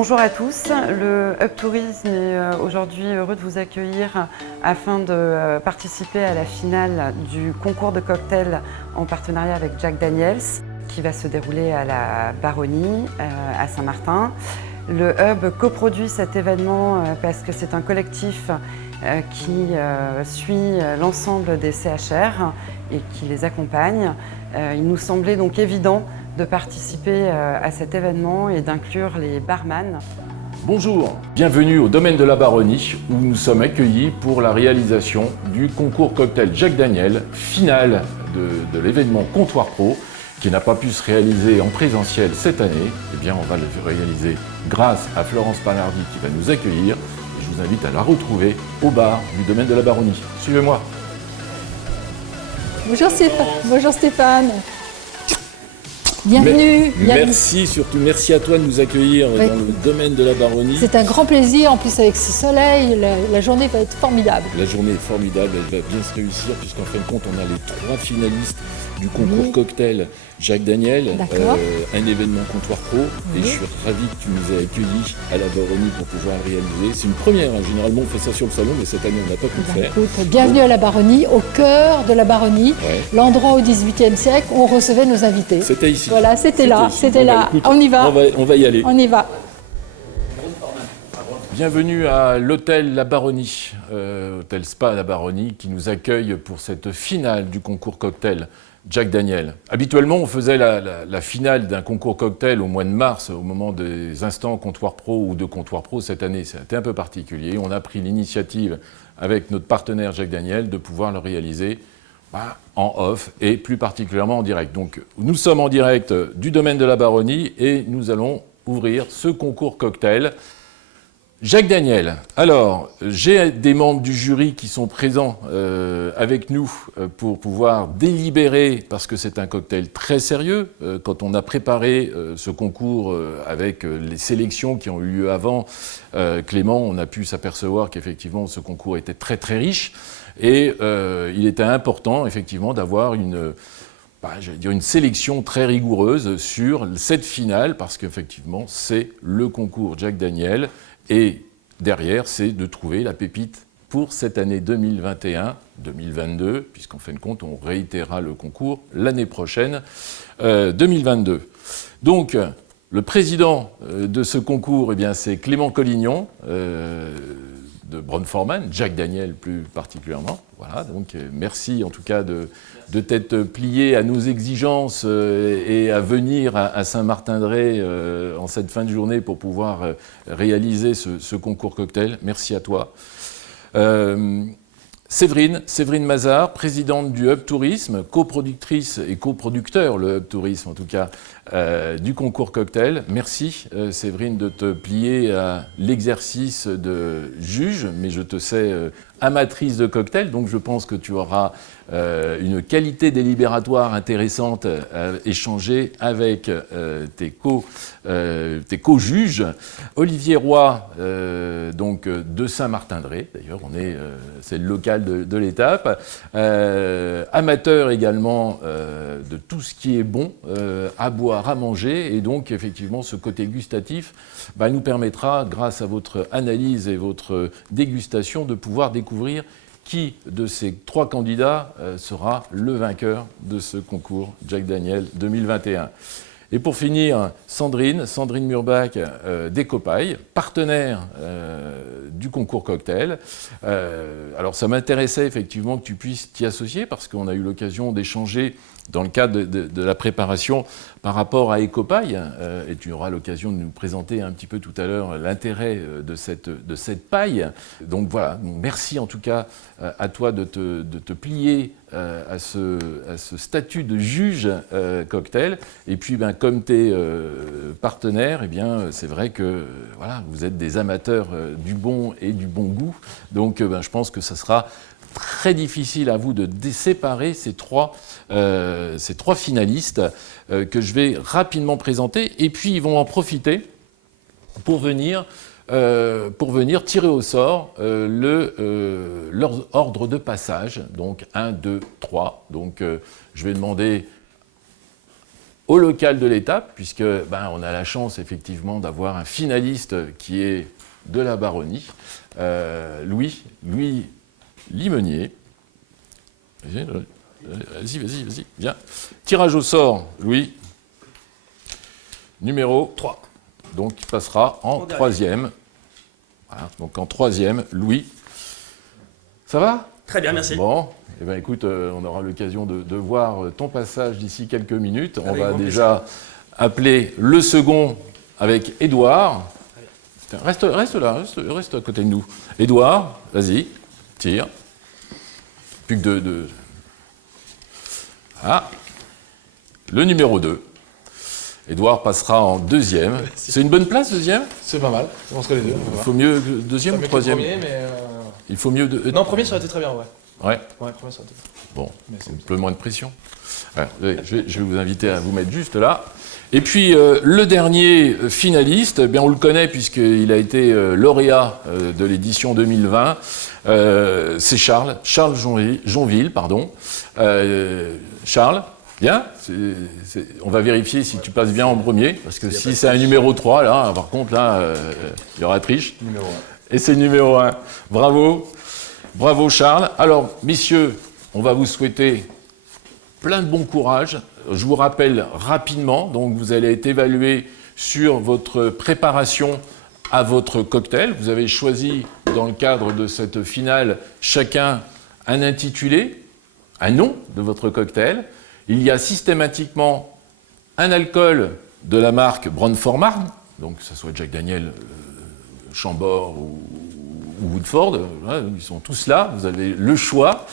Bonjour à tous, le Hub Tourisme est aujourd'hui heureux de vous accueillir afin de participer à la finale du concours de cocktails en partenariat avec Jack Daniels qui va se dérouler à la Baronnie à Saint-Martin. Le Hub coproduit cet événement parce que c'est un collectif qui suit l'ensemble des CHR et qui les accompagne. Il nous semblait donc évident de participer à cet événement et d'inclure les barman. Bonjour, bienvenue au domaine de la Baronnie où nous sommes accueillis pour la réalisation du concours cocktail Jack Daniel, finale de l'événement Comptoir Pro qui n'a pas pu se réaliser en présentiel cette année. Eh bien, on va le réaliser grâce à Florence Palardi qui va nous accueillir. Et je vous invite à la retrouver au bar du domaine de la Baronnie. Suivez-moi. Bonjour Stéphane. Bonjour Stéphane. Bienvenue. Merci, surtout merci à toi de nous accueillir dans le domaine de la Baronnie. C'est un grand plaisir, en plus avec ce soleil, la journée va être formidable. La journée est formidable, elle va bien se réussir puisqu'en fin de compte on a les 3 finalistes du concours cocktail Jack Daniel, un événement Comptoir Pro, et je suis ravi que tu nous aies accueillis à la Baronnie pour pouvoir le réaliser. C'est une première, hein. Généralement on fait ça sur le salon, mais cette année on n'a pas pu le faire. Écoute, bienvenue à la Baronnie, au cœur de la Baronnie, l'endroit au XVIIIe siècle où on recevait nos invités. C'était ici. Voilà, c'était là. Écoute, on y va. On va y aller. On y va. Bienvenue à l'hôtel La Baronnie, hôtel Spa La Baronnie, qui nous accueille pour cette finale du concours cocktail Jack Daniel. Habituellement, on faisait la finale d'un concours cocktail au mois de mars, au moment des instants Comptoir Pro ou de Comptoir Pro. Cette année, c'était un peu particulier. On a pris l'initiative avec notre partenaire Jack Daniel de pouvoir le réaliser en off et plus particulièrement en direct. Donc, nous sommes en direct du domaine de la Baronnie et nous allons ouvrir ce concours cocktail. Jack Daniel. Alors, j'ai des membres du jury qui sont présents avec nous pour pouvoir délibérer, parce que c'est un cocktail très sérieux. Quand on a préparé ce concours avec les sélections qui ont eu lieu avant, Clément, on a pu s'apercevoir qu'effectivement ce concours était très très riche et il était important effectivement d'avoir une sélection très rigoureuse sur cette finale, parce qu'effectivement c'est le concours Jack Daniel. Et derrière, c'est de trouver la pépite pour cette année 2021-2022, puisqu'en fin de compte, on réitérera le concours l'année prochaine, 2022. Donc, le président de ce concours, c'est Clément Collignon, de Brown-Forman, Jack Daniel plus particulièrement. Voilà, donc merci en tout cas de t'être plié à nos exigences et à venir à Saint-Martin-de-Ré en cette fin de journée pour pouvoir réaliser ce concours cocktail. Merci à toi. Séverine Mazard, présidente du Hub Tourisme, coproductrice et coproducteur, le Hub Tourisme en tout cas, du concours cocktail. Merci Séverine de te plier à l'exercice de juge, mais je te sais amatrice de cocktail, donc je pense que tu auras une qualité délibératoire intéressante à échanger avec tes co-juges. Olivier Roy, donc de Saint-Martin-de-Ré, d'ailleurs, c'est le local de l'étape, amateur également de tout ce qui est bon à boire, à manger, et donc effectivement ce côté gustatif nous permettra, grâce à votre analyse et votre dégustation, de pouvoir découvrir qui de ces 3 candidats sera le vainqueur de ce concours Jack Daniel 2021. Et pour finir, Sandrine Murbach d'Ecopaille, partenaire du concours cocktail. Alors ça m'intéressait effectivement que tu puisses t'y associer, parce qu'on a eu l'occasion d'échanger dans le cadre de la préparation par rapport à Ecopaille, et tu auras l'occasion de nous présenter un petit peu tout à l'heure l'intérêt de cette paille. Donc voilà, merci en tout cas à toi de te plier à ce statut de juge cocktail. Et puis comme tes partenaires, c'est vrai que voilà, vous êtes des amateurs du bon et du bon goût. Donc je pense que ça sera très difficile à vous de séparer ces trois finalistes que je vais rapidement présenter, et puis ils vont en profiter pour venir tirer au sort leur ordre de passage, donc 1, 2, 3. Donc je vais demander au local de l'étape, puisque on a la chance effectivement d'avoir un finaliste qui est de la Baronnie, Louis Limenier. Vas-y, viens. Tirage au sort, Louis. Numéro 3. Donc il passera en 3e. Voilà, donc en 3e, Louis. Ça va ? Très bien, merci. Bon, eh ben, écoute, on aura l'occasion de voir ton passage d'ici quelques minutes. On Avec va grand déjà appeler le second avec Édouard. Tiens, reste à côté de nous. Édouard, vas-y, tire. Plus que de... Ah, le numéro 2. Édouard passera en 2e. C'est une bonne place, 2e ? C'est pas mal, on se connaît deux. Il faut mieux que 2e ou 3e ? Premier, mais Il faut mieux de... Non, premier ça aurait été très bien, ouais. Ouais. Ouais, premier ça aurait été. Bon, Mais un peu moins de pression. Alors, je vais vous inviter à vous mettre juste là. Et puis, le dernier finaliste, bien, on le connaît puisqu'il a été lauréat de l'édition 2020. C'est Charles Jonville, pardon. Charles, bien. On va vérifier si tu passes bien en premier, parce que si c'est un numéro 3, là, par contre, là, il y aura triche. Numéro 1. Et c'est numéro 1. Bravo. Bravo, Charles. Alors, messieurs, on va vous souhaiter plein de bon courage. Je vous rappelle rapidement, donc vous allez être évalué sur votre préparation à votre cocktail. Vous avez choisi, dans le cadre de cette finale, chacun un intitulé, un nom de votre cocktail. Il y a systématiquement un alcool de la marque Brown-Forman, donc que ce soit Jack Daniel, Chambord ou Woodford, ils sont tous là, vous avez le choix.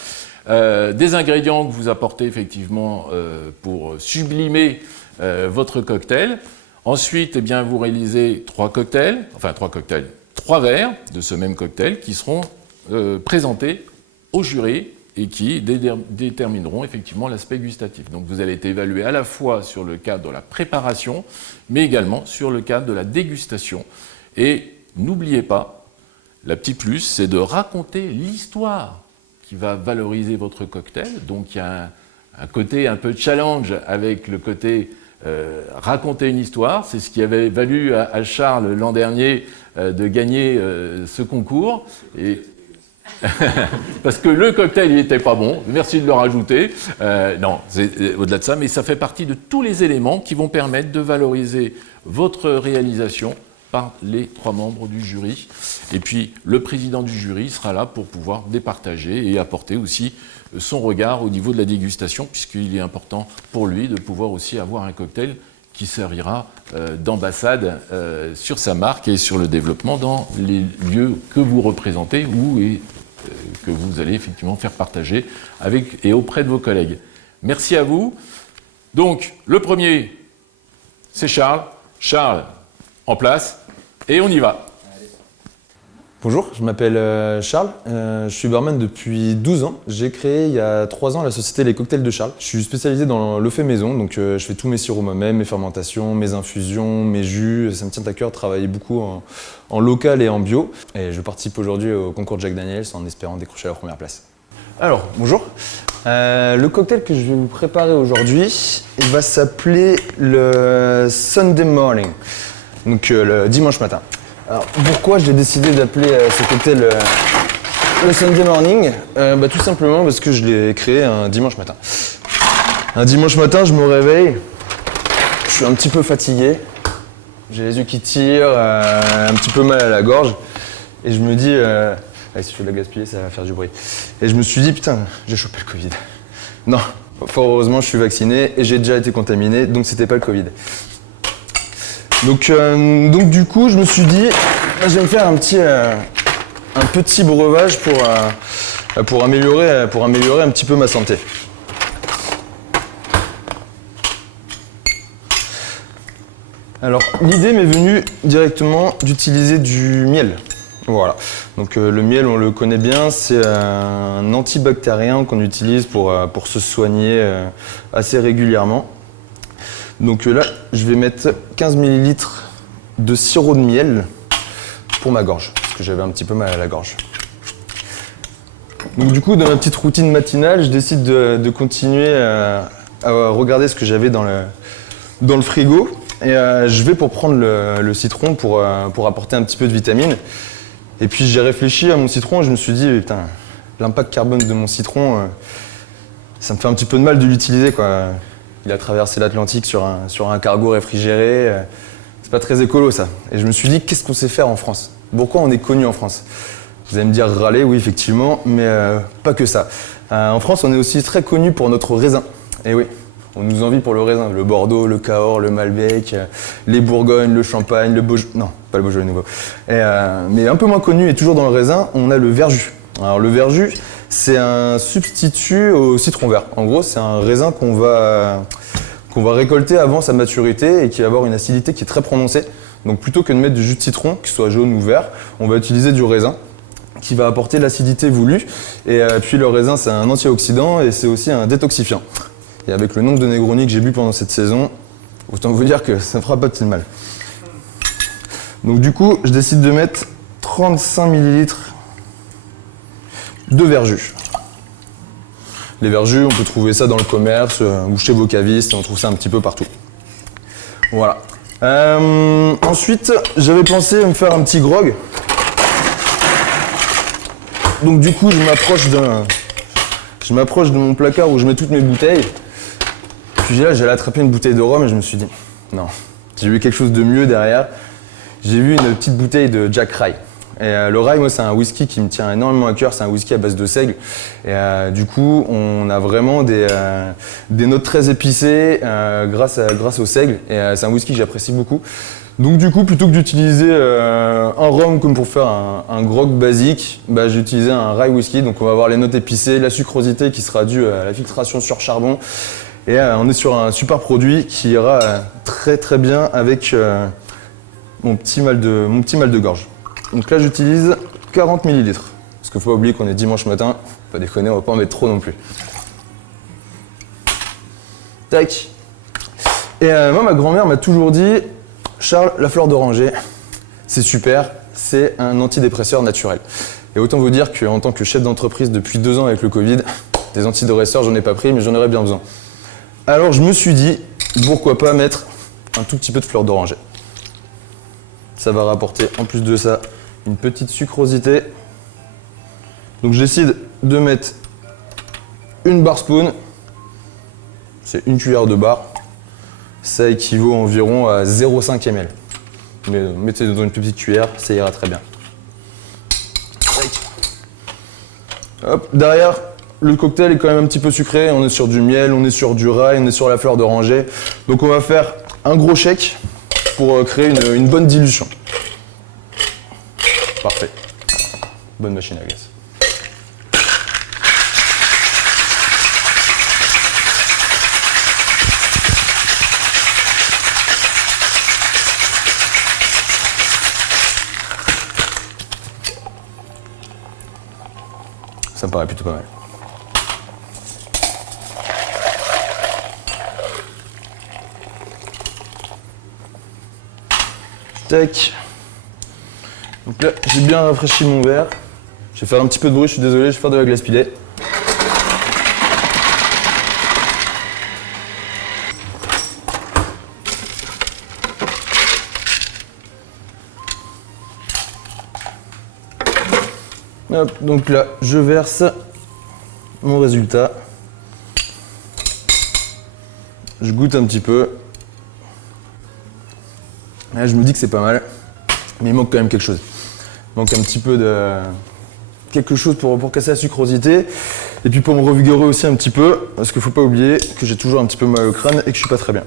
Des ingrédients que vous apportez effectivement pour sublimer votre cocktail. Ensuite, eh bien, vous réalisez 3 verres de ce même cocktail qui seront présentés au jury et qui détermineront effectivement l'aspect gustatif. Donc vous allez être évalué à la fois sur le cadre de la préparation, mais également sur le cadre de la dégustation. Et n'oubliez pas, la petite plus, c'est de raconter l'histoire qui va valoriser votre cocktail. Donc il y a un côté un peu challenge avec le côté raconter une histoire. C'est ce qui avait valu à Charles l'an dernier de gagner ce concours. Et parce que le cocktail il n'était pas bon, merci de le rajouter. Non, c'est au-delà de ça, mais ça fait partie de tous les éléments qui vont permettre de valoriser votre réalisation par les 3 membres du jury. Et puis, le président du jury sera là pour pouvoir départager et apporter aussi son regard au niveau de la dégustation, puisqu'il est important pour lui de pouvoir aussi avoir un cocktail qui servira d'ambassade sur sa marque et sur le développement dans les lieux que vous représentez ou que vous allez effectivement faire partager avec et auprès de vos collègues. Merci à vous. Donc, le premier, c'est Charles. Charles, en place, et on y va. Bonjour, je m'appelle Charles, je suis barman depuis 12 ans. J'ai créé il y a 3 ans la société Les Cocktails de Charles. Je suis spécialisé dans le fait maison, donc je fais tous mes sirops moi-même, mes fermentations, mes infusions, mes jus. Ça me tient à cœur de travailler beaucoup en local et en bio. Et je participe aujourd'hui au concours Jack Daniels en espérant décrocher la première place. Alors, bonjour. Le cocktail que je vais vous préparer aujourd'hui, il va s'appeler le Sunday Morning, donc le dimanche matin. Alors, pourquoi j'ai décidé d'appeler ce cocktail le Sunday Morning ? Tout simplement parce que je l'ai créé un dimanche matin. Un dimanche matin, je me réveille, je suis un petit peu fatigué, j'ai les yeux qui tirent, un petit peu mal à la gorge, et je me dis, si je fais de la gaspiller, ça va faire du bruit. Et je me suis dit, putain, j'ai chopé le Covid. Non, fort heureusement, je suis vacciné et j'ai déjà été contaminé, donc c'était pas le Covid. Donc du coup, je me suis dit, je vais me faire un petit breuvage pour améliorer un petit peu ma santé. Alors, l'idée m'est venue directement d'utiliser du miel. Voilà. Donc le miel, on le connaît bien, c'est un antibactérien qu'on utilise pour se soigner assez régulièrement. Donc là, je vais mettre 15 ml de sirop de miel pour ma gorge, parce que j'avais un petit peu mal à la gorge. Donc du coup, dans ma petite routine matinale, je décide de continuer à regarder ce que j'avais dans dans le frigo. Et je vais pour prendre le citron pour apporter un petit peu de vitamine. Et puis j'ai réfléchi à mon citron et je me suis dit, putain, l'impact carbone de mon citron, ça me fait un petit peu de mal de l'utiliser, quoi. Il a traversé l'Atlantique sur un cargo réfrigéré. C'est pas très écolo, ça. Et je me suis dit, qu'est-ce qu'on sait faire en France? Pourquoi on est connu en France? Vous allez me dire râler, oui, effectivement, mais pas que ça. En France, on est aussi très connu pour notre raisin. Et oui, on nous envie pour le raisin. Le Bordeaux, le Cahors, le Malbec, les Bourgognes, le Champagne, le Beaujolais. Non, pas le Beaujolais nouveau. Mais un peu moins connu et toujours dans le raisin, on a le verjus. Alors le verjus, c'est un substitut au citron vert. En gros, c'est un raisin qu'on va récolter avant sa maturité et qui va avoir une acidité qui est très prononcée. Donc plutôt que de mettre du jus de citron, qu'il soit jaune ou vert, on va utiliser du raisin qui va apporter l'acidité voulue. Et puis le raisin, c'est un antioxydant et c'est aussi un détoxifiant. Et avec le nombre de Negroni que j'ai bu pendant cette saison, autant vous dire que ça ne fera pas de mal. Donc du coup, je décide de mettre 35 ml de verjus. Les verjus, on peut trouver ça dans le commerce ou chez vos cavistes, on trouve ça un petit peu partout. Voilà. Ensuite, j'avais pensé me faire un petit grog. Donc du coup, je m'approche de mon placard où je mets toutes mes bouteilles. Puis là, j'allais attraper une bouteille de rhum et je me suis dit, non, j'ai vu quelque chose de mieux derrière. J'ai vu une petite bouteille de Jack Rye. Et le rye, moi, c'est un whisky qui me tient énormément à cœur. C'est un whisky à base de seigle. Et du coup, on a vraiment des notes très épicées grâce au seigle. Et c'est un whisky que j'apprécie beaucoup. Donc du coup, plutôt que d'utiliser un rhum comme pour faire un grog basique, bah, j'ai utilisé un rye whisky. Donc on va avoir les notes épicées, la sucrosité qui sera due à la filtration sur charbon. Et on est sur un super produit qui ira très très bien avec mon petit mal de gorge. Donc là, j'utilise 40 ml. Parce qu'il ne faut pas oublier qu'on est dimanche matin. Pas déconner, on va pas en mettre trop non plus. Tac. Et moi, ma grand-mère m'a toujours dit, Charles, la fleur d'oranger, c'est super, c'est un antidépresseur naturel. Et autant vous dire qu'en tant que chef d'entreprise depuis 2 ans avec le Covid, des antidépresseurs, j'en ai pas pris, mais j'en aurais bien besoin. Alors je me suis dit, pourquoi pas mettre un tout petit peu de fleur d'oranger. Ça va rapporter, en plus de ça, une petite sucrosité. Donc je décide de mettre une bar spoon, c'est une cuillère de bar. Ça équivaut environ à 0,5 ml. Mais mettez dans une plus petite cuillère, ça ira très bien. Hop, derrière, le cocktail est quand même un petit peu sucré. On est sur du miel, on est sur du rail, on est sur la fleur d'oranger. Donc on va faire un gros shake pour créer une bonne dilution. Parfait. Bonne machine à glace. Ça me paraît plutôt pas mal. Tac. Donc là, j'ai bien rafraîchi mon verre. Je vais faire un petit peu de bruit, je suis désolé, je vais faire de la glace pilée. Hop, donc là, je verse mon résultat. Je goûte un petit peu. Là, je me dis que c'est pas mal, mais il manque quand même quelque chose. Il manque un petit peu de quelque chose pour casser la sucrosité et puis pour me revigorer aussi un petit peu, parce qu'il ne faut pas oublier que j'ai toujours un petit peu mal au crâne et que je suis pas très bien.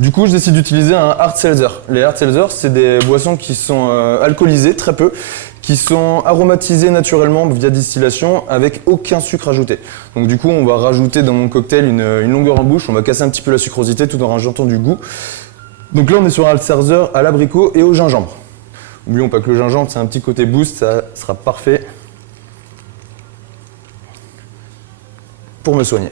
Du coup, je décide d'utiliser un hard seltzer. Les hard seltzer, c'est des boissons qui sont alcoolisées, très peu, qui sont aromatisées naturellement via distillation avec aucun sucre ajouté. Donc du coup, on va rajouter dans mon cocktail une longueur en bouche, on va casser un petit peu la sucrosité tout en rajoutant du goût. Donc là, on est sur un hard seltzer à l'abricot et au gingembre. N'oublions pas que le gingembre, c'est un petit côté boost, ça sera parfait pour me soigner.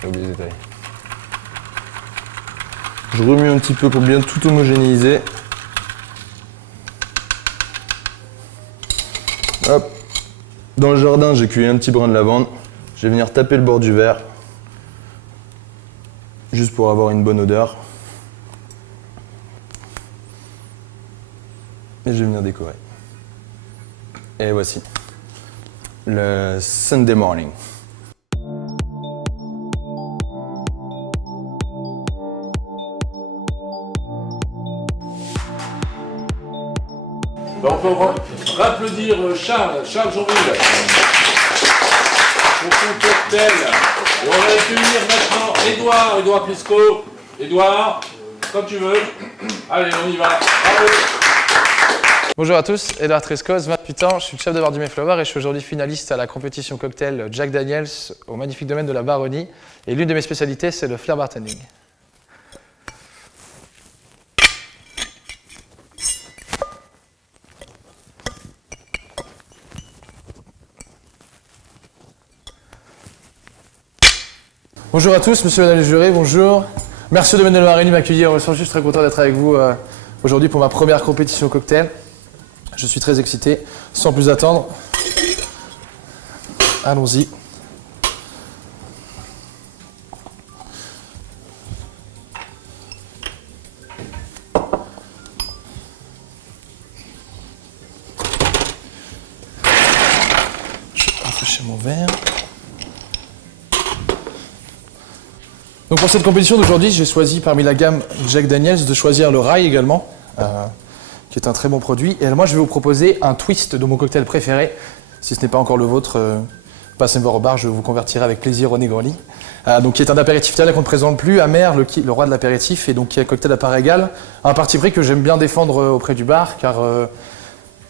J'ai oublié les détails. Je remue un petit peu pour bien tout homogénéiser. Hop. Dans le jardin, j'ai cueilli un petit brin de lavande. Je vais venir taper le bord du verre, juste pour avoir une bonne odeur. Et je vais venir décorer. Et voici le Sunday morning. On peut applaudir Charles Jeanville pour son cocktail. Et on va accueillir maintenant Édouard Pisco. Édouard, comme tu veux. Allez, on y va. Bravo. Bonjour à tous, Édouard Triscos, 28 ans, je suis le chef de bar du Mayflower et je suis aujourd'hui finaliste à la compétition cocktail Jack Daniels au magnifique domaine de la Baronnie. Et l'une de mes spécialités, c'est le flair bartending. Bonjour à tous, monsieur et madame les jurés, bonjour. Merci au domaine de la Baronnie de m'accueillir. Je suis très content d'être avec vous aujourd'hui pour ma première compétition cocktail. Je suis très excité. Sans plus attendre, allons-y. Je vais rafraîchir mon verre. Donc pour cette compétition d'aujourd'hui, j'ai choisi parmi la gamme Jack Daniels de choisir le rye également, qui est un très bon produit. Et moi, je vais vous proposer un twist de mon cocktail préféré. Si ce n'est pas encore le vôtre, passez me voir au bar, je vous convertirai avec plaisir au Negroni. Donc qui est un apéritif tel qu'on ne présente plus, amer, le roi de l'apéritif, et donc qui est un cocktail à part égale. Un parti pris que j'aime bien défendre auprès du bar, car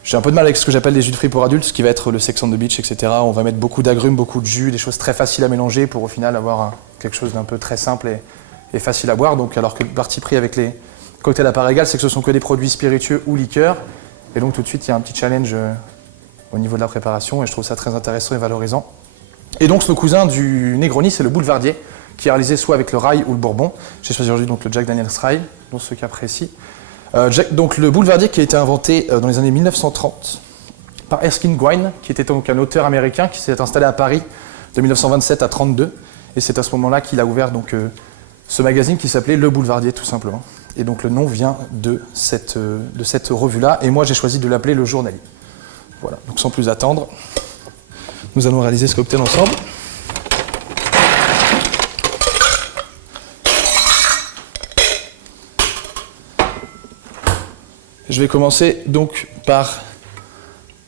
j'ai un peu de mal avec ce que j'appelle les jus de fruits pour adultes, ce qui va être le Sex on the Beach, etc. On va mettre beaucoup d'agrumes, beaucoup de jus, des choses très faciles à mélanger pour au final avoir quelque chose d'un peu très simple et facile à boire. Donc, alors que le parti pris avec les cocktails à part égale, c'est que ce sont que des produits spiritueux ou liqueurs. Et donc tout de suite, il y a un petit challenge au niveau de la préparation et je trouve ça très intéressant et valorisant. Et donc le cousin du Negroni, c'est le Boulevardier, qui est réalisé soit avec le rye ou le bourbon. J'ai choisi aujourd'hui donc le Jack Daniels Rye, dans ce cas précis. Donc le Boulevardier qui a été inventé dans les années 1930 par Erskine Gwynne, qui était donc un auteur américain qui s'est installé à Paris de 1927 à 1932. Et c'est à ce moment-là qu'il a ouvert donc, ce magazine qui s'appelait Le Boulevardier tout simplement. Et donc le nom vient de cette revue-là. Et moi j'ai choisi de l'appeler Le Journalier. Voilà, donc sans plus attendre, nous allons réaliser ce cocktail ensemble. Je vais commencer donc par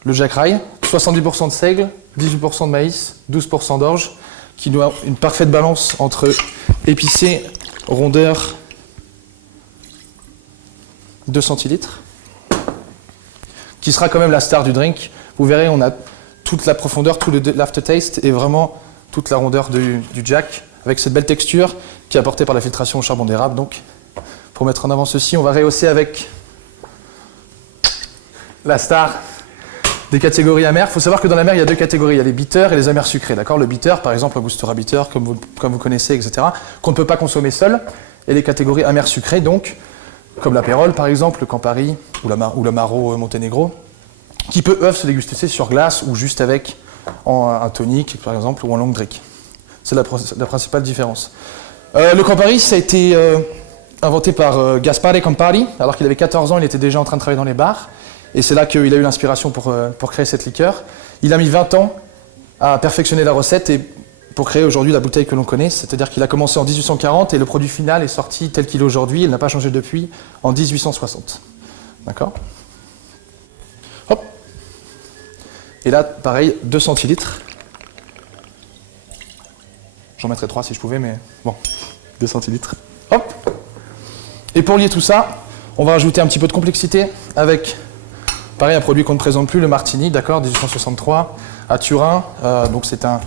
le Jack Rye, 70% de seigle, 18% de maïs, 12% d'orge, qui doit avoir une parfaite balance entre épicé, rondeur, 2 centilitres, qui sera quand même la star du drink. Vous verrez, on a toute la profondeur, tout l'aftertaste et vraiment toute la rondeur du Jack, avec cette belle texture qui est apportée par la filtration au charbon d'érable. Donc, pour mettre en avant ceci, on va rehausser avec la star des catégories amères. Il faut savoir que dans la mer, il y a 2 catégories. Il y a les bitters et les amers sucrés. D'accord ? Le bitter, par exemple, Angostura bitter, comme vous connaissez, etc., qu'on ne peut pas consommer seul. Et les catégories amers sucrées, donc, comme l'apérole, par exemple, le Campari ou le Maro Montenegro, qui peuvent se déguster sur glace ou juste avec un tonic, par exemple, ou en long drink. C'est la principale différence. Le Campari, ça a été inventé par Gaspare Campari. Alors qu'il avait 14 ans, il était déjà en train de travailler dans les bars. Et c'est là qu'il a eu l'inspiration pour créer cette liqueur. Il a mis 20 ans à perfectionner la recette et pour créer aujourd'hui la bouteille que l'on connaît. C'est-à-dire qu'il a commencé en 1840 et le produit final est sorti tel qu'il est aujourd'hui. Il n'a pas changé depuis, en 1860. D'accord ? Hop. Et là, pareil, 2 centilitres. J'en mettrais 3 si je pouvais, mais bon, 2 centilitres. Hop. Et pour lier tout ça, on va rajouter un petit peu de complexité avec... Pareil, un produit qu'on ne présente plus, le Martini, d'accord, 1863, à Turin. Donc c'est un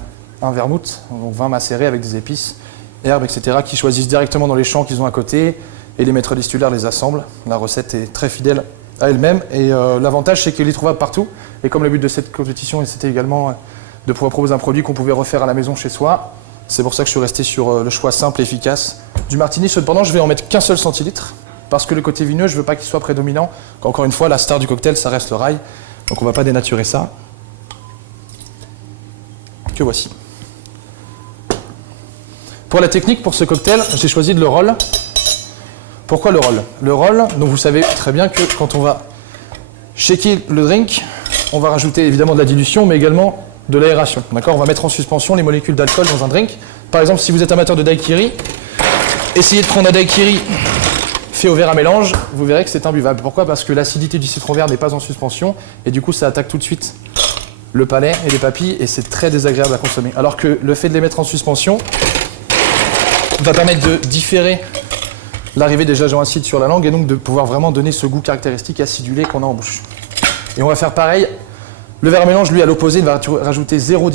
vermouth, donc vin macéré avec des épices, herbes, etc., qui choisissent directement dans les champs qu'ils ont à côté, et les maîtres distilleries les assemblent. La recette est très fidèle à elle-même, et l'avantage, c'est qu'elle est trouvable partout. Et comme le but de cette compétition, c'était également de pouvoir proposer un produit qu'on pouvait refaire à la maison chez soi, c'est pour ça que je suis resté sur le choix simple et efficace du Martini. Cependant, je vais en mettre qu'un seul centilitre. Parce que le côté vineux, je ne veux pas qu'il soit prédominant. Encore une fois, la star du cocktail, ça reste le rye. Donc on ne va pas dénaturer ça. que voici. Pour la technique, pour ce cocktail, j'ai choisi de le roll. Pourquoi le roll? Le roll, donc vous savez très bien que quand on va shaker le drink, on va rajouter évidemment de la dilution, mais également de l'aération. D'accord? On va mettre en suspension les molécules d'alcool dans un drink. Par exemple, si vous êtes amateur de daiquiri, essayez de prendre un daiquiri fait au verre à mélange, vous verrez que c'est imbuvable. Pourquoi? Parce que l'acidité du citron vert n'est pas en suspension, et du coup ça attaque tout de suite le palais et les papilles, et c'est très désagréable à consommer. Alors que le fait de les mettre en suspension va permettre de différer l'arrivée des agents acides sur la langue, et donc de pouvoir vraiment donner ce goût caractéristique acidulé qu'on a en bouche. Et on va faire pareil. Le verre à mélange, lui, à l'opposé, il va rajouter zéro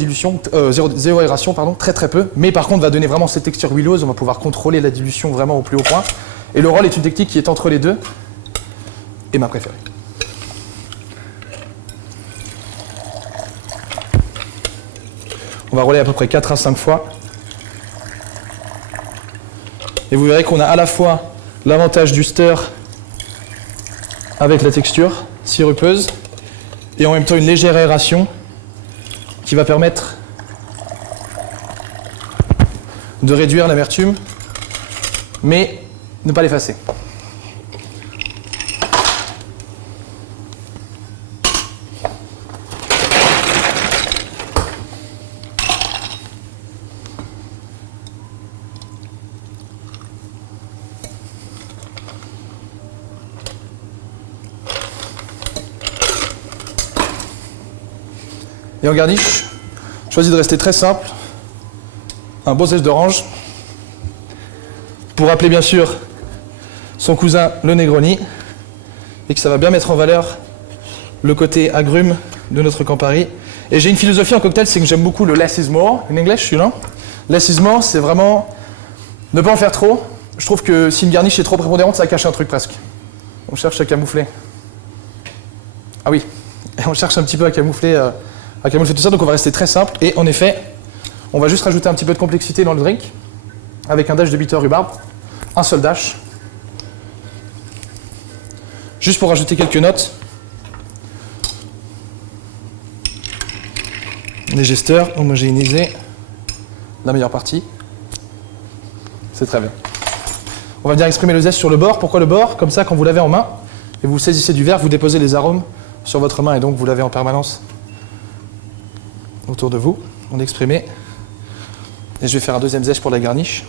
aération, pardon, très très peu, mais par contre va donner vraiment cette texture huileuse, on va pouvoir contrôler la dilution vraiment au plus haut point. Et le roll est une technique qui est entre les deux, et ma préférée. On va roller à peu près 4 à 5 fois. Et vous verrez qu'on a à la fois l'avantage du stir avec la texture sirupeuse, et en même temps une légère aération qui va permettre de réduire l'amertume, mais ne pas l'effacer. Et en garniche, je choisis de rester très simple. Un beau zeste d'orange. Pour rappeler bien sûr son cousin le Negroni. Et que ça va bien mettre en valeur le côté agrume de notre Campari. Et j'ai une philosophie en cocktail, c'est que j'aime beaucoup le less is more. In English, you know? Less is more, c'est vraiment ne pas en faire trop. Je trouve que si une garniche est trop prépondérante, ça cache un truc presque. On cherche à camoufler. Ah oui, et on cherche un petit peu à camoufler tout ça, donc on va rester très simple. Et en effet, on va juste rajouter un petit peu de complexité dans le drink avec un dash de bitter rhubarbe, un seul dash, juste pour rajouter quelques notes. Léger stir, homogénéiser la meilleure partie. C'est très bien. On va venir exprimer le zeste sur le bord. Pourquoi le bord? Comme ça, quand vous l'avez en main et vous saisissez du verre, vous déposez les arômes sur votre main et donc vous l'avez en permanence autour de vous. On exprimé. Et je vais faire un deuxième zeste pour la garniche.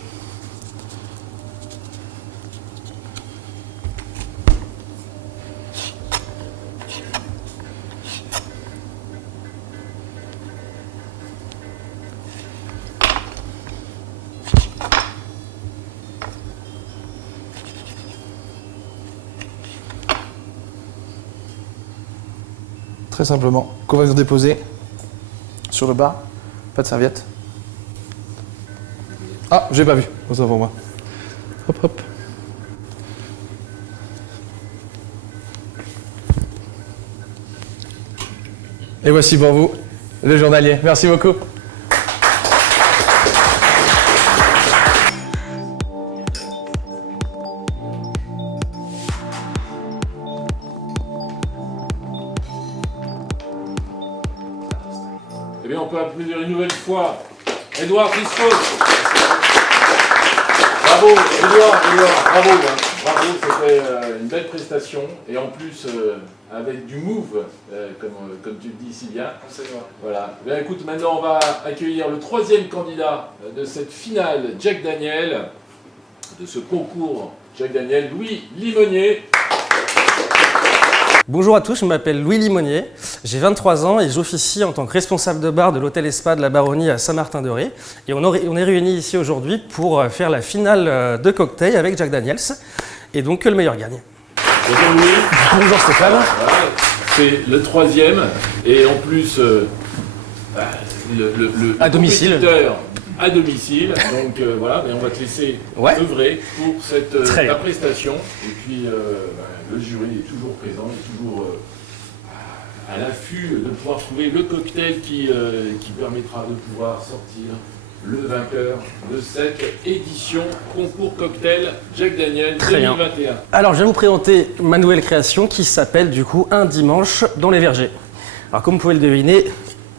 Très simplement, qu'on va venir déposer sur le bas, pas de serviette. Ah, j'ai pas vu, autant pour moi. Hop, hop. Et voici pour vous le journalier. Merci beaucoup. Eh bien, on peut applaudir une nouvelle fois Édouard Riscos. Bravo, Édouard, bravo. Bravo, c'était une belle prestation. Et en plus, avec du move, comme tu le dis si bien. Voilà. Bien, écoute, maintenant, on va accueillir le troisième candidat de cette finale Jack Daniel, de ce concours Jack Daniel, Louis Limonier. Bonjour à tous, je m'appelle Louis Limonier, j'ai 23 ans et j'officie en tant que responsable de bar de l'hôtel et spa de la Baronnie à Saint-Martin-de-Ré. Et on est réunis ici aujourd'hui pour faire la finale de cocktail avec Jack Daniels. Et donc que le meilleur gagne. Bonjour Louis. Bonjour Stéphane. Voilà, c'est le troisième et en plus le à domicile. Compétiteur à domicile. Donc voilà, mais on va te laisser œuvrer pour cette ta prestation. Et puis le jury est toujours présent, est toujours à l'affût de pouvoir trouver le cocktail qui permettra de pouvoir sortir le vainqueur de cette édition concours cocktail Jack Daniel 2021. Alors je vais vous présenter ma nouvelle création qui s'appelle du coup Un dimanche dans les vergers. Alors comme vous pouvez le deviner,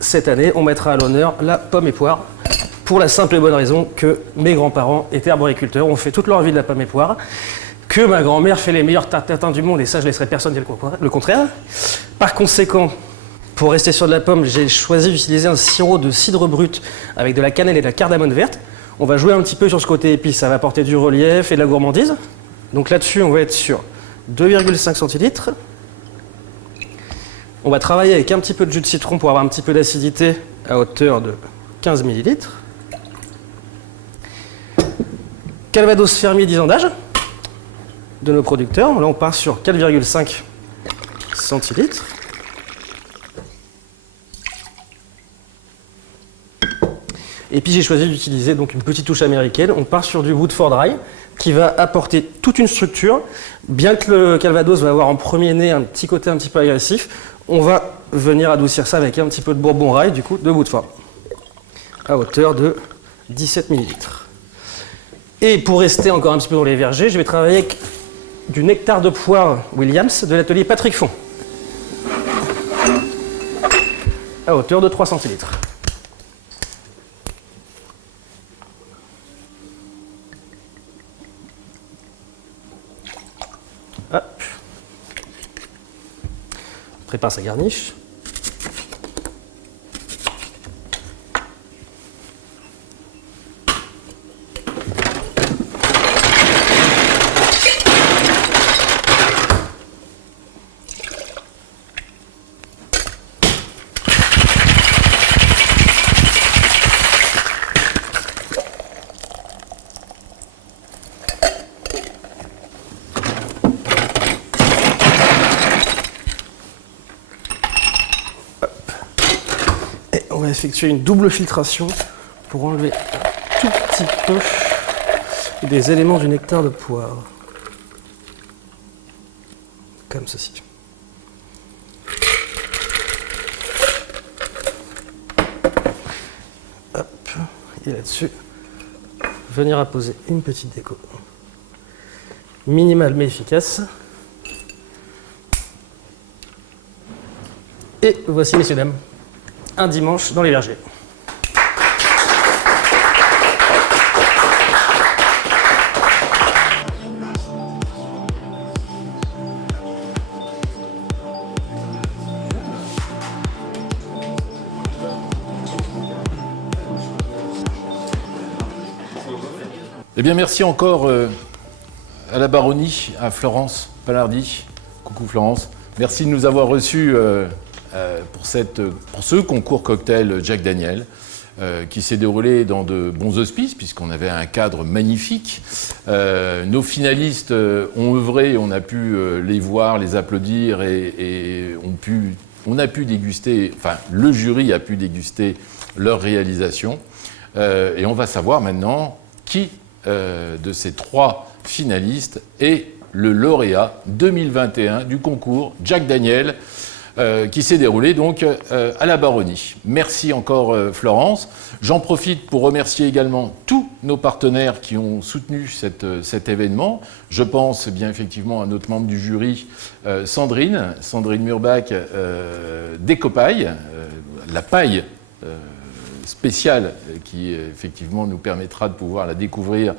cette année, on mettra à l'honneur la pomme et poire, pour la simple et bonne raison que mes grands-parents étaient arboriculteurs, ont fait toute leur vie de la pomme et poire, que ma grand-mère fait les meilleurs tartes tatin du monde, et ça je laisserai personne dire le contraire. Par conséquent, pour rester sur de la pomme, j'ai choisi d'utiliser un sirop de cidre brut avec de la cannelle et de la cardamone verte. On va jouer un petit peu sur ce côté épice, ça va apporter du relief et de la gourmandise. Donc là-dessus, on va être sur 2,5 centilitres. On va travailler avec un petit peu de jus de citron pour avoir un petit peu d'acidité à hauteur de 15 millilitres. Calvados fermier 10 ans d'âge de nos producteurs. Là, on part sur 4,5 centilitres. Et puis j'ai choisi d'utiliser donc une petite touche américaine. On part sur du Woodford Rye qui va apporter toute une structure. Bien que le Calvados va avoir en premier nez un petit côté un petit peu agressif, on va venir adoucir ça avec un petit peu de Bourbon Rye, du coup, de Woodford, à hauteur de 17 millilitres. Et pour rester encore un petit peu dans les vergers, je vais travailler avec du nectar de poire Williams de l'atelier Patrick Font, à hauteur de 3 centilitres. Hop. On prépare sa garniche. On va effectuer une double filtration pour enlever un tout petit peu des éléments du nectar de poire. Comme ceci. Hop. Et là-dessus, venir apposer une petite déco. Minimale mais efficace. Et voici, messieurs, dames, un dimanche dans les vergers. Eh bien, merci encore à la Baronnie, à Florence Palardi. Coucou Florence. Merci de nous avoir reçus pour ce concours cocktail Jack Daniel qui s'est déroulé dans de bons auspices puisqu'on avait un cadre magnifique. Nos finalistes ont œuvré, on a pu les voir, les applaudir et on a pu déguster, enfin le jury a pu déguster leur réalisation. Et on va savoir maintenant qui de ces 3 finalistes est le lauréat 2021 du concours Jack Daniel qui s'est déroulé donc à la Baronnie. Merci encore Florence. J'en profite pour remercier également tous nos partenaires qui ont soutenu cet événement. Je pense bien effectivement à notre membre du jury Sandrine Murbach d'Ecopaille, la paille spéciale qui effectivement nous permettra de pouvoir la découvrir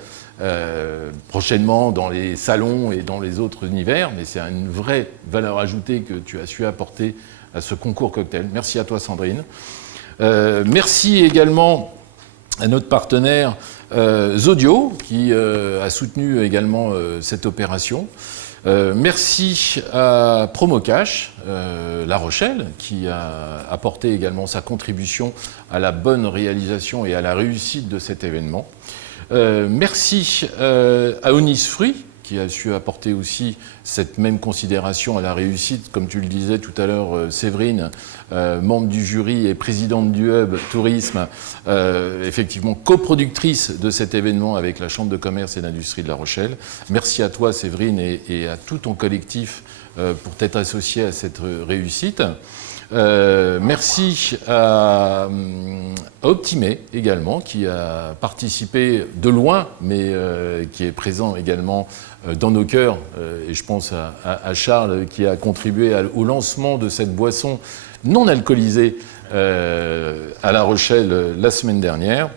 prochainement dans les salons et dans les autres univers, mais c'est une vraie valeur ajoutée que tu as su apporter à ce concours cocktail. Merci à toi Sandrine. Merci également à notre partenaire Zodio qui a soutenu également cette opération. Merci à Promocash, La Rochelle, qui a apporté également sa contribution à la bonne réalisation et à la réussite de cet événement. Merci à Onis Fruit, qui a su apporter aussi cette même considération à la réussite, comme tu le disais tout à l'heure, Séverine, membre du jury et présidente du Hub Tourisme, effectivement coproductrice de cet événement avec la Chambre de commerce et d'industrie de La Rochelle. Merci à toi Séverine et à tout ton collectif pour t'être associé à cette réussite. Merci à Optimé également, qui a participé de loin, mais qui est présent également dans nos cœurs. Et je pense à Charles qui a contribué au lancement de cette boisson non alcoolisée à La Rochelle la semaine dernière.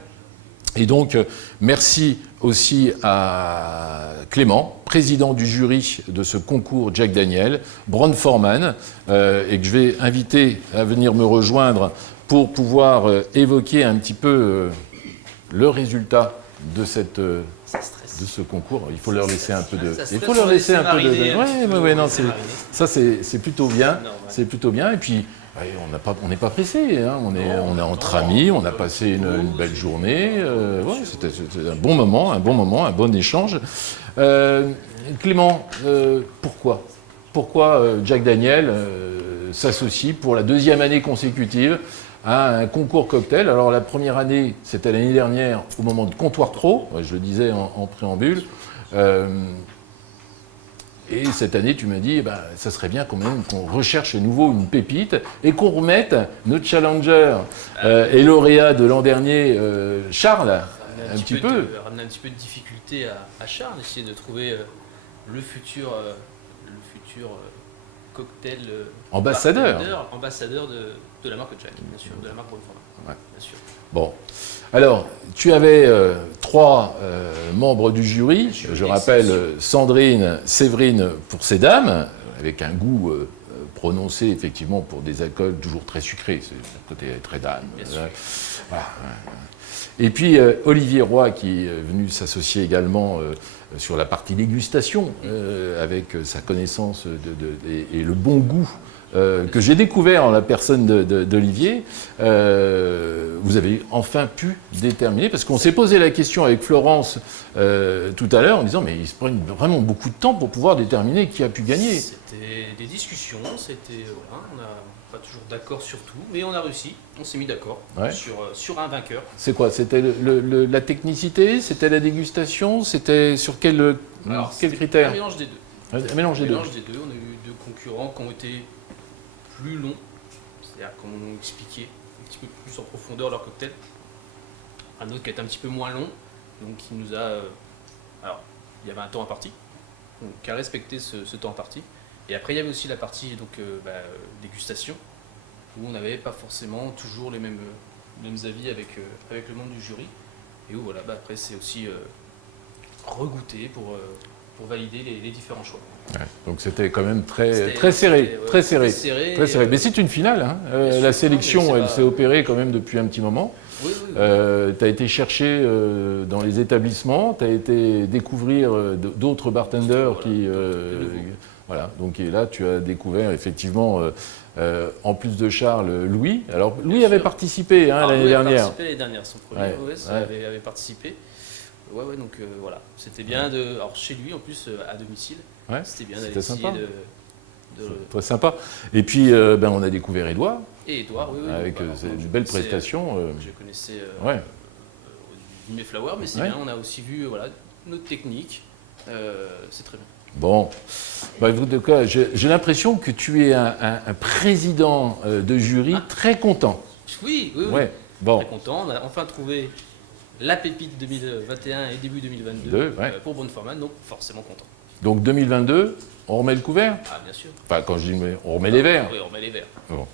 Et donc, merci aussi à Clément, président du jury de ce concours Jack Daniel, Brown Forman, et que je vais inviter à venir me rejoindre pour pouvoir évoquer un petit peu le résultat de ce concours. Il faut leur laisser un peu de... Il faut leur laisser un peu de... Ouais, non, ça c'est plutôt bien. C'est plutôt bien. Et puis, ouais, on n'est pas pressé. Hein. On est entre amis. On a passé une belle journée. Ouais, c'était un bon moment, un bon échange. Clément, pourquoi Jack Daniel s'associe pour la 2e année consécutive à un concours cocktail? Alors la première année, c'était l'année dernière, au moment de Comptoir Pro, je le disais en préambule. Et cette année, tu m'as dit, ça serait bien quand même qu'on recherche à nouveau une pépite et qu'on remette notre challenger et lauréat de l'an dernier, Charles, ramener un petit peu de difficulté à Charles, essayer de trouver le futur cocktail ambassadeur de la marque Jack, bien sûr, de la marque Brown Forman, bien sûr. Bon, alors tu avais 3 membres du jury, je rappelle Sandrine, Séverine pour ces dames, avec un goût prononcé effectivement pour des alcools toujours très sucrés, c'est un côté très dame. Voilà. Et puis Olivier Roy qui est venu s'associer également sur la partie dégustation avec sa connaissance et le bon goût que j'ai découvert en la personne d'Olivier. Vous avez enfin pu déterminer, parce qu'on s'est posé la question avec Florence tout à l'heure en disant mais ils se prennent vraiment beaucoup de temps pour pouvoir déterminer qui a pu gagner. C'était des discussions, voilà, on n'a pas toujours d'accord sur tout, mais on a réussi, on s'est mis d'accord sur un vainqueur. C'est quoi? C'était la technicité? C'était la dégustation? C'était sur quel critère? Un mélange des deux. Un mélange des deux. On a eu 2 concurrents qui ont été plus longs, c'est-à-dire qui ont expliqué un petit peu plus en profondeur leur cocktail. Un autre qui est un petit peu moins long, donc qui nous a... alors, il y avait un temps imparti, donc qui a respecté ce temps imparti. Et après, il y avait aussi la partie dégustation, où on n'avait pas forcément toujours les mêmes avis avec le membre du jury. Et où voilà, après, c'est aussi regoûter pour valider les différents choix. Ouais, donc c'était quand même très serré. Mais c'est une finale. Hein. La sélection, elle s'est opérée quand même depuis un petit moment. Oui. Tu as été chercher dans les établissements, tu as été découvrir d'autres bartenders qui... voilà, donc et là tu as découvert effectivement, en plus de Charles, Louis. Alors Louis avait participé l'année dernière. Participé l'année dernière, son premier avait participé. Ouais, donc voilà, c'était bien alors chez lui en plus à domicile, c'était bien d'aller essayer très sympa. Et puis on a découvert Édouard. Et Édouard, oui. Avec une belle prestation. Je connaissais mes flowers, mais c'est bien, on a aussi vu notre technique, c'est très bien. Bon, j'ai l'impression que tu es un président de jury très content. Oui. Ouais. Bon. Très content, on a enfin trouvé la pépite 2021 et début 2022 pour Brown Forman, donc forcément content. Donc 2022, on remet le couvert? Ah bien sûr. Enfin quand je dis on remet les verres. Oui, on remet les verres. Bon.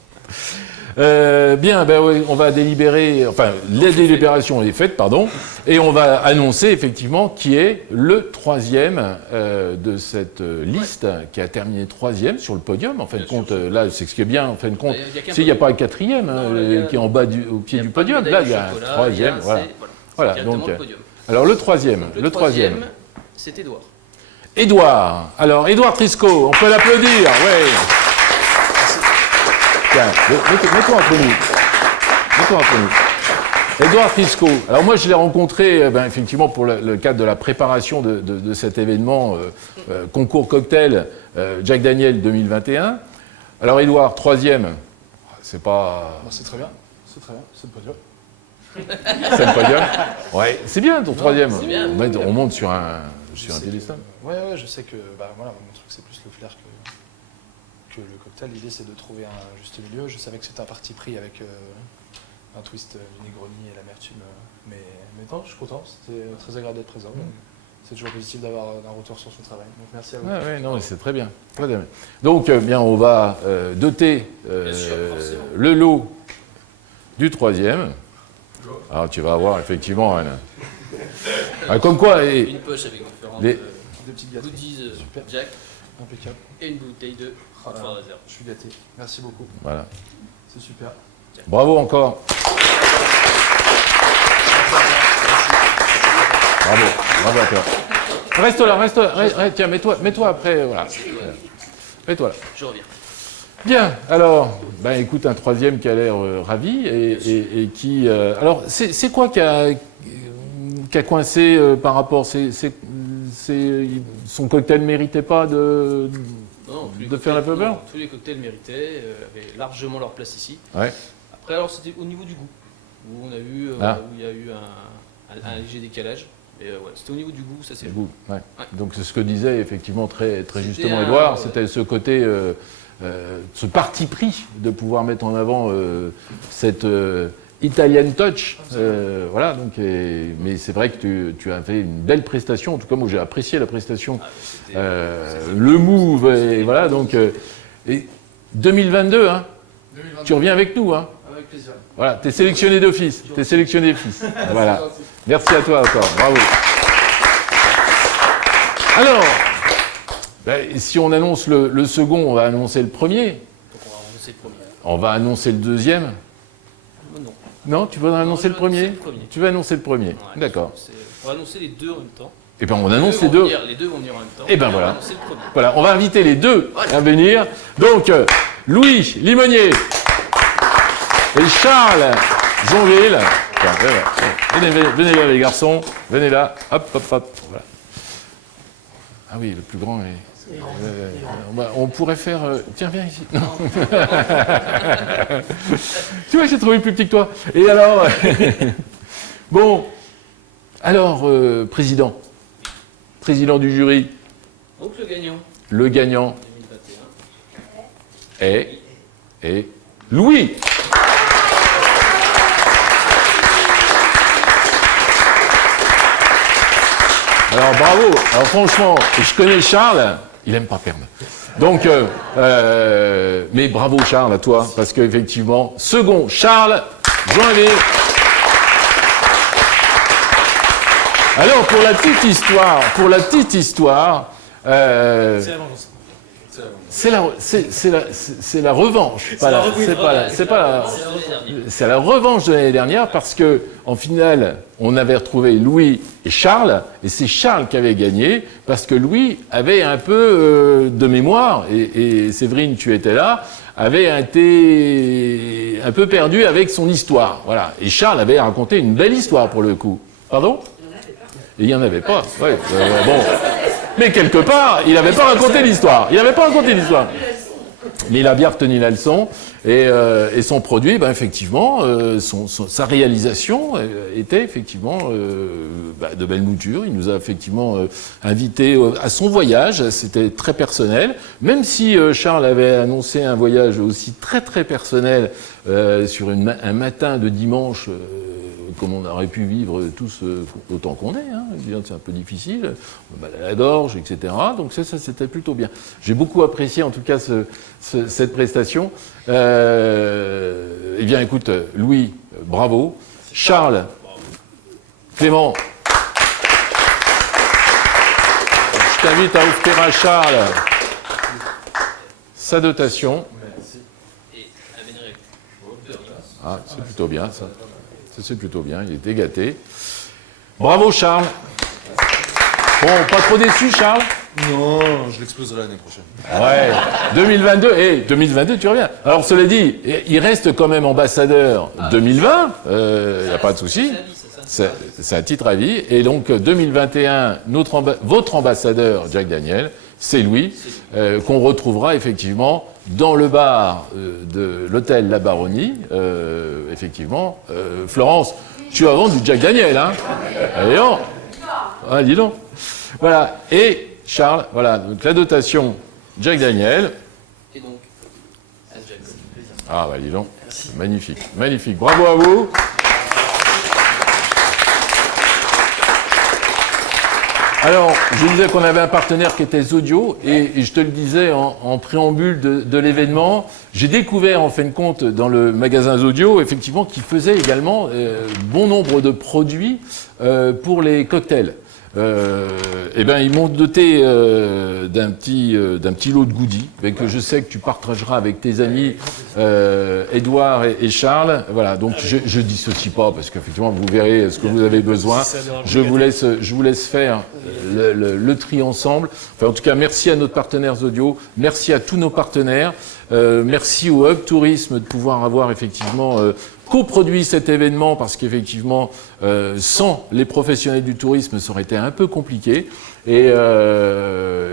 Bien, on va délibérer, la délibération est faite, pardon, et on va annoncer effectivement qui est le 3e de cette liste, qui a terminé 3e sur le podium. En fin de compte, là, c'est ce qui est bien, en fin de compte, il n'y a pas un 4e qui est en bas au pied du podium, là, il y a un 3e, voilà. Donc, alors le 3e, c'est Édouard. Édouard. Alors, Édouard Triscot, on peut l'applaudir, ouais. Tiens, mets-toi entre nous. Édouard Triscot. Alors moi, je l'ai rencontré effectivement pour le cadre de la préparation de cet événement concours cocktail Jack Daniel 2021. Alors Édouard, 3e, c'est pas... C'est très bien, c'est le podium. C'est le podium. Ouais, c'est bien ton 3e. C'est bien. On monte sur un piédestal. Ouais, je sais que mon truc c'est plus le flair que le cocktail. L'idée c'est de trouver un juste milieu. Je savais que c'était un parti pris avec un twist du Negroni et l'amertume. Mais non, je suis content, c'était très agréable d'être présent. C'est toujours positif d'avoir un retour sur son travail. Donc merci à vous. Ouais, non, c'est très bien. Très bien. Donc on va doter le lot du troisième. Alors tu vas avoir effectivement comme quoi... Une poche avec différentes goodies Jack. Impeccable. Et une bouteille de réserve. Je suis gâté. Merci beaucoup. Voilà. C'est super. Bravo encore. Bravo à toi. Reste là, tiens, mets-toi après, voilà. Mets-toi là. Je reviens. Bien, alors, écoute, un troisième qui a l'air ravi et qui... alors, c'est quoi qui a coincé par rapport... son cocktail ne méritait pas de faire la peur? Tous les cocktails méritaient, avaient largement leur place ici. Ouais. Après, alors, c'était au niveau du goût, où on a eu, où il y a eu un léger décalage. Mais c'était au niveau du goût, ça c'est le goût. Ouais. Ouais. Donc c'est ce que disait effectivement très justement Édouard, c'était ce côté, ce parti pris de pouvoir mettre en avant cette Italian touch. Voilà, donc, mais c'est vrai que tu as fait une belle prestation, en tout cas moi j'ai apprécié la prestation, le move, et voilà, donc et 2022, hein, 2022. Tu reviens avec nous, hein. Avec plaisir. Voilà, t'es sélectionné d'office, Voilà. Merci à toi encore, bravo. Alors, si on annonce le second, on va annoncer le premier. Donc on va annoncer le premier. On va annoncer le deuxième. Non. Non, tu vas annoncer le premier. Tu vas annoncer le premier, ouais, d'accord. On va annoncer les deux en même temps. Eh bien, on annonce les deux. Les deux vont venir en même temps. Eh bien, voilà. On va annoncer le premier. Voilà, on va inviter les deux à venir. Donc, Louis Limonier et Charles Jonville. Venez là, les garçons. Venez là. Hop. Voilà. Ah oui, le plus grand est... on pourrait faire... Tiens, viens ici. Non. Tu vois, j'ai trouvé plus petit que toi. Et alors... Bon. Alors, président du jury. Donc, le gagnant. Le gagnant 2021. est Louis. Alors bravo. Alors franchement, je connais Charles, il aime pas perdre. Donc, mais bravo Charles à toi, parce qu'effectivement, second Charles Joinville. Alors pour la petite histoire, c'est la revanche. C'est la revanche de l'année dernière parce que en finale, on avait retrouvé Louis et Charles, et c'est Charles qui avait gagné parce que Louis avait un peu de mémoire, et Séverine, tu étais là, avait été un peu perdu avec son histoire. Voilà. Et Charles avait raconté une belle histoire pour le coup. Pardon ? Et il n'y en avait pas. Ouais, bon. Mais quelque part, il n'avait pas raconté l'histoire. Mais il a bien retenu la leçon. Et son produit, effectivement, sa réalisation était effectivement de belles moutures. Il nous a effectivement invités à son voyage. C'était très personnel. Même si Charles avait annoncé un voyage aussi très très personnel sur un matin de dimanche, comme on aurait pu vivre tous autant qu'on est. Hein. C'est un peu difficile. On va à la gorge, etc. Donc ça c'était plutôt bien. J'ai beaucoup apprécié en tout cas cette prestation. Eh bien, écoute, Louis, bravo. Charles, Clément, je t'invite à offrir à Charles sa dotation. Ah, c'est plutôt bien, ça. C'est plutôt bien, il était gâté. Bravo, Charles. Bon, pas trop déçu, Charles ? Non, je l'exploserai l'année prochaine. Ouais, 2022, tu reviens. Alors, cela dit, il reste quand même ambassadeur 2020, il n'y a pas de souci. C'est un titre à vie. Et donc, 2021, votre ambassadeur, Jack Daniel, c'est Louis, qu'on retrouvera effectivement dans le bar de l'hôtel La Baronnie. Effectivement, Florence, tu vas vendre du Jack Daniel, hein ? Allez, non. Ah, dis donc. Voilà. Et Charles, voilà, donc la dotation Jack Daniel. Et donc, Jack. Ah, dis donc. Magnifique, magnifique. Bravo à vous. Alors, je disais qu'on avait un partenaire qui était Zodio, et je te le disais en préambule de l'événement, j'ai découvert en fin de compte dans le magasin Zodio, effectivement, qu'il faisait également bon nombre de produits pour les cocktails. Eh ben, ils m'ont doté d'un petit lot de goodies que je sais que tu partageras avec tes amis Edouard et Charles. Voilà, donc je dissocie pas parce qu'effectivement vous verrez ce que vous avez besoin. Je vous laisse faire le tri ensemble. Enfin, en tout cas, merci à notre partenaire Zodio, merci à tous nos partenaires, merci au Hub Tourisme de pouvoir avoir effectivement coproduit cet événement parce qu'effectivement, sans les professionnels du tourisme, ça aurait été un peu compliqué. Et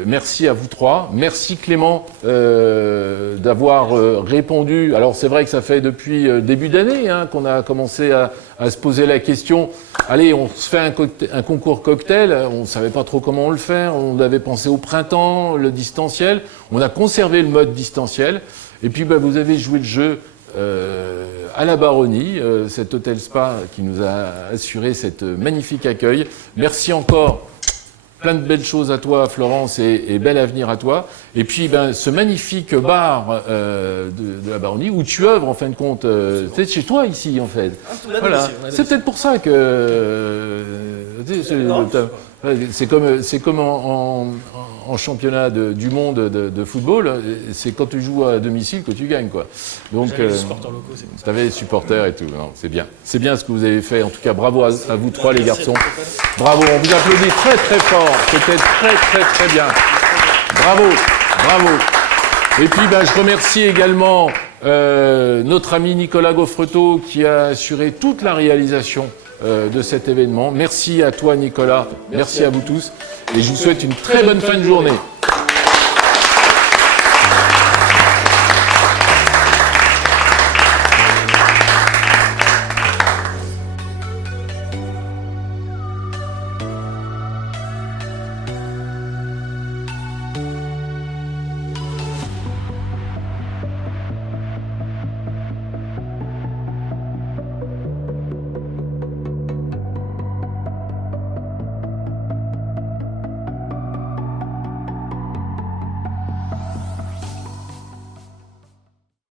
merci à vous trois. Merci Clément d'avoir répondu. Alors c'est vrai que ça fait depuis début d'année qu'on a commencé à se poser la question. Allez, on se fait un concours cocktail. On ne savait pas trop comment on le faire. On avait pensé au printemps, le distanciel. On a conservé le mode distanciel. Et puis vous avez joué le jeu à la Baronnie, cet hôtel spa qui nous a assuré cet magnifique accueil. Merci encore, plein de belles choses à toi Florence et bel avenir à toi. Et puis ce magnifique bar de la Baronnie où tu œuvres en fin de compte, c'est chez toi ici en fait. Voilà. C'est peut-être pour ça que c'est comme en championnat du monde de football, c'est quand tu joues à domicile que tu gagnes, quoi. Donc, les supporters locaux, c'est tu avais les supporters et tout. C'est bien. C'est bien ce que vous avez fait. En tout cas, bravo à vous trois, les garçons. Bravo. On vous applaudit très, très fort. C'était très, très, très bien. Bravo. Bravo. Et puis, je remercie également notre ami Nicolas Gaufreteau qui a assuré toute la réalisation de cet événement. Merci à toi Nicolas, merci à vous tous et je vous souhaite une très bonne fin de journée.